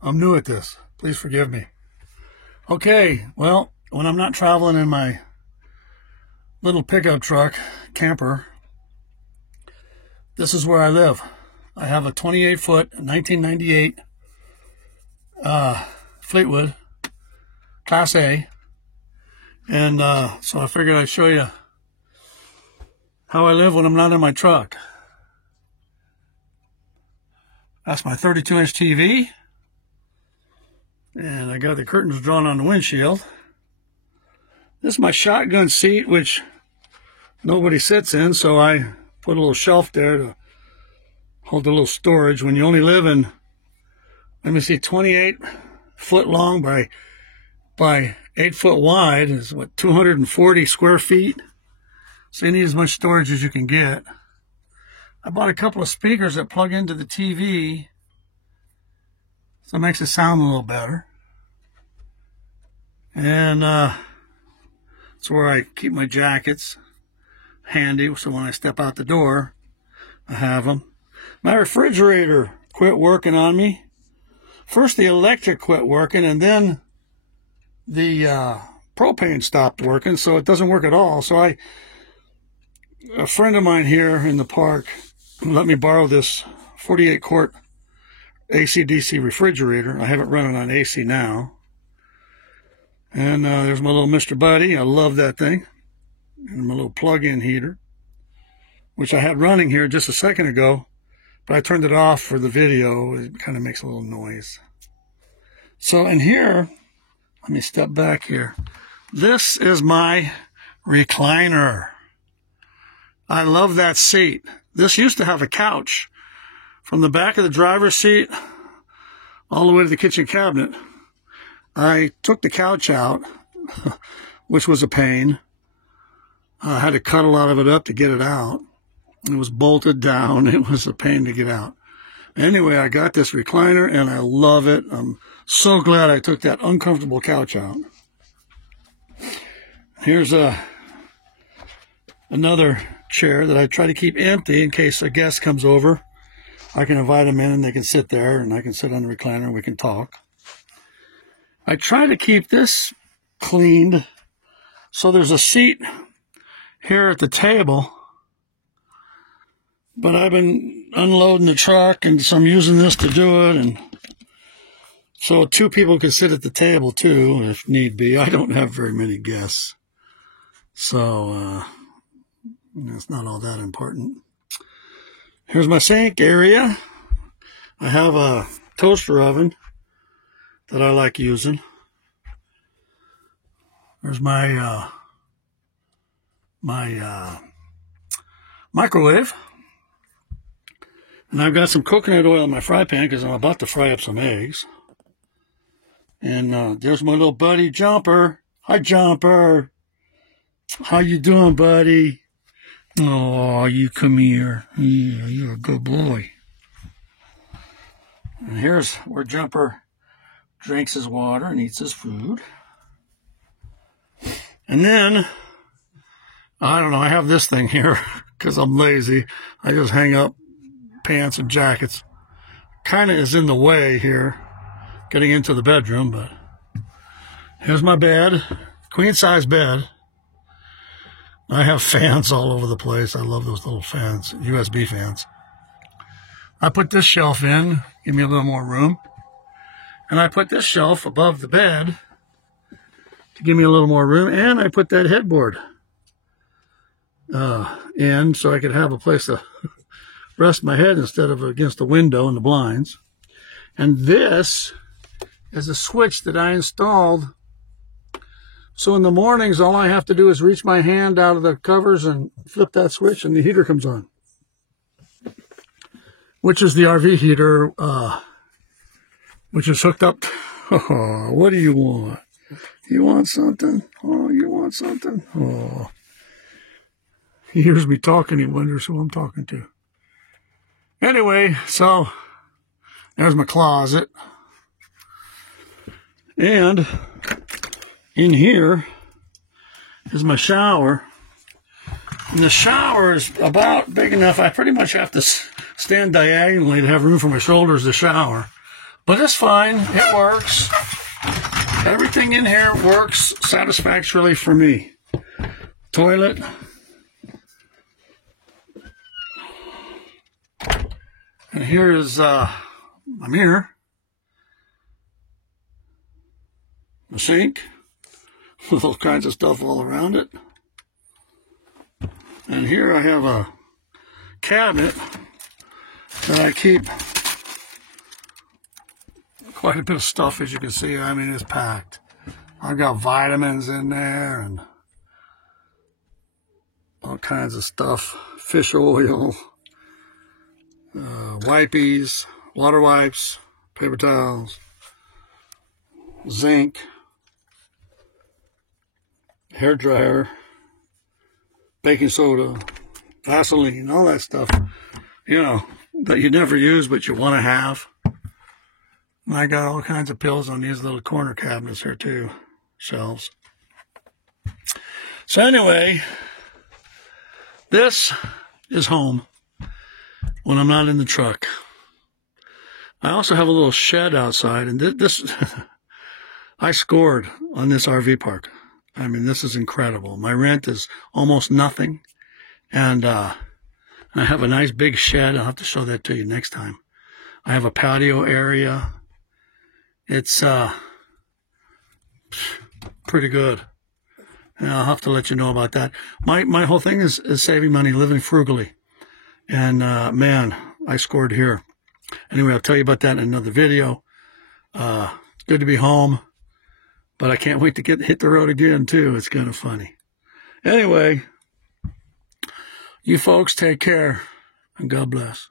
I'm new at this. Please forgive me. Okay, well, when I'm not traveling in my little pickup truck, camper, this is where I live. I have a 28-foot 1998 Fleetwood Class A. And so I figured I'd show you how I live when I'm not in my truck. That's my 32-inch TV. And I got the curtains drawn on the windshield. This is my shotgun seat, which nobody sits in, so I put a little shelf there to hold a little storage. When you only live in, let me see, 28 foot long by 8 foot wide is what, 240 square feet. So you need as much storage as you can get. I bought a couple of speakers that plug into the TV, so it makes it sound a little better. And it's where I keep my jackets handy, so when I step out the door, I have them. My refrigerator quit working on me. First the electric quit working, and then the propane stopped working, so it doesn't work at all. So a friend of mine here in the park let me borrow this 48-quart AC/DC refrigerator. I have it running on AC now. And there's my little Mr. Buddy. I love that thing. And my little plug-in heater, which I had running here just a second ago, but I turned it off for the video. It kind of makes a little noise. So in here, let me step back here. This is my recliner. I love that seat. This used to have a couch from the back of the driver's seat all the way to the kitchen cabinet. I took the couch out, which was a pain. I had to cut a lot of it up to get it out. It was bolted down. It was a pain to get out. Anyway, I got this recliner, and I love it. I'm so glad I took that uncomfortable couch out. Here's another chair that I try to keep empty in case a guest comes over. I can invite them in, and they can sit there, and I can sit on the recliner, and we can talk. I try to keep this cleaned. So there's a seat here at the table, but I've been unloading the truck, and so I'm using this to do it, and so two people can sit at the table too if need be. I don't have very many guests, so it's not all that important. Here's my sink area. I have a toaster oven that I like using. There's my microwave. And I've got some coconut oil in my fry pan because I'm about to fry up some eggs. And there's my little buddy, Jumper. Hi, Jumper. How you doing, buddy? Oh, you come here. Yeah, you're a good boy. And here's where Jumper drinks his water and eats his food. And then, I don't know, I have this thing here because I'm lazy. I just hang up pants and jackets. Kind of is in the way here, getting into the bedroom, but here's my bed, queen-size bed. I have fans all over the place. I love those little fans, USB fans. I put this shelf in, give me a little more room. And I put this shelf above the bed to give me a little more room. And I put that headboard in so I could have a place to rest my head instead of against the window and the blinds. And this is a switch that I installed. So in the mornings, all I have to do is reach my hand out of the covers and flip that switch and the heater comes on. Which is the RV heater, which is hooked up. Oh, what do you want? You want something? Oh, you want something? Oh. He hears me talking. He wonders who I'm talking to. Anyway, so there's my closet. And in here is my shower. And the shower is about big enough. I pretty much have to stand diagonally to have room for my shoulders to shower. But it's fine. It works. Everything in here works satisfactorily for me. Toilet. And here is my mirror. The sink with all kinds of stuff all around it. And here I have a cabinet that I keep quite a bit of stuff, as you can see. I mean, it's packed. I've got vitamins in there and all kinds of stuff. Fish oil, wipies, water wipes, paper towels, zinc, hair dryer, baking soda, Vaseline, all that stuff, you know, that you never use but you want to have. And I got all kinds of pills on these little corner cabinets here too, shelves. So anyway, this is home when I'm not in the truck. I also have a little shed outside, and this I scored on this RV park. I mean, this is incredible. My rent is almost nothing, and I have a nice big shed. I'll have to show that to you next time. I have a patio area. It's pretty good. And I'll have to let you know about that. My whole thing is saving money, living frugally. And man, I scored here. Anyway, I'll tell you about that in another video. It's good to be home, but I can't wait to hit the road again too. It's kind of funny. Anyway, you folks take care, and God bless.